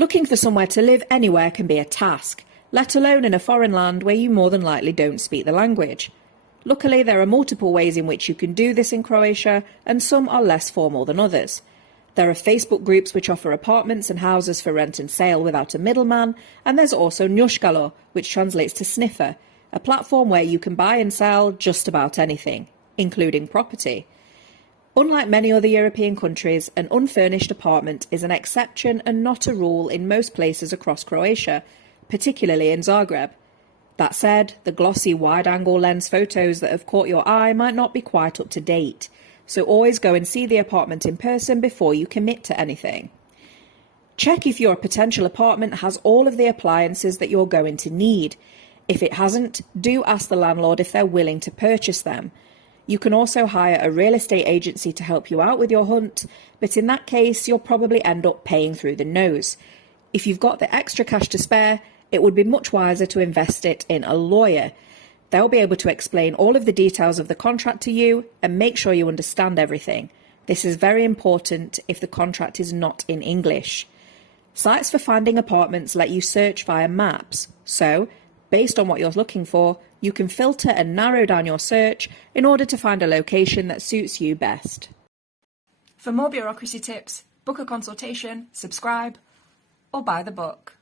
Looking for somewhere to live anywhere can be a task, let alone in a foreign land where you more than likely don't speak the language. Luckily, there are multiple ways in which you can do this in Croatia, and some are less formal than others. There are Facebook groups which offer apartments and houses for rent and sale without a middleman, and there's also Njuskalo, which translates to sniffer, a platform where you can buy and sell just about anything, including property. Unlike many other European countries, an unfurnished apartment is an exception and not a rule in most places across Croatia, particularly in Zagreb. That said, the glossy wide-angle lens photos that have caught your eye might not be quite up to date, so always go and see the apartment in person before you commit to anything. Check if your potential apartment has all of the appliances that you're going to need. If it hasn't, do ask the landlord if they're willing to purchase them. You can also hire a real estate agency to help you out with your hunt, but in that case, you'll probably end up paying through the nose. If you've got the extra cash to spare, it would be much wiser to invest it in a lawyer. They'll be able to explain all of the details of the contract to you and make sure you understand everything. This is very important if the contract is not in English. Sites for finding apartments let you search via maps, so, based on what you're looking for, you can filter and narrow down your search in order to find a location that suits you best. For more bureaucracy tips, book a consultation, subscribe, or buy the book.